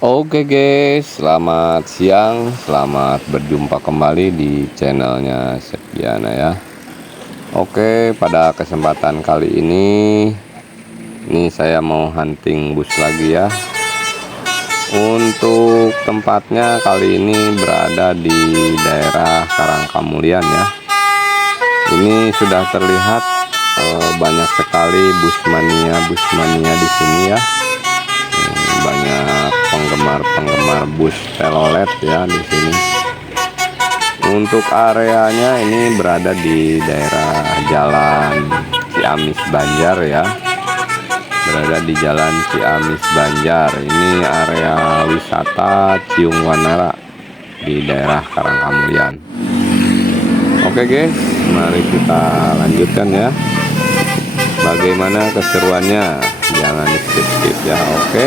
Oke guys, selamat siang, selamat berjumpa kembali di channelnya Septiana ya. Oke, pada kesempatan kali ini saya mau hunting bus lagi ya. Untuk tempatnya kali ini berada di daerah Karangkamulian ya. Ini sudah terlihat banyak sekali bus mania di sini ya. Banyak penggemar bus telolet ya di sini. Untuk areanya ini berada di daerah Jalan Ciamis Banjar ya. Berada di Jalan Ciamis Banjar. Ini area wisata Ciung Wanara di daerah Karangkamulian. Oke guys, mari kita lanjutkan ya. Bagaimana keseruannya? Jangan di skip ya. Oke.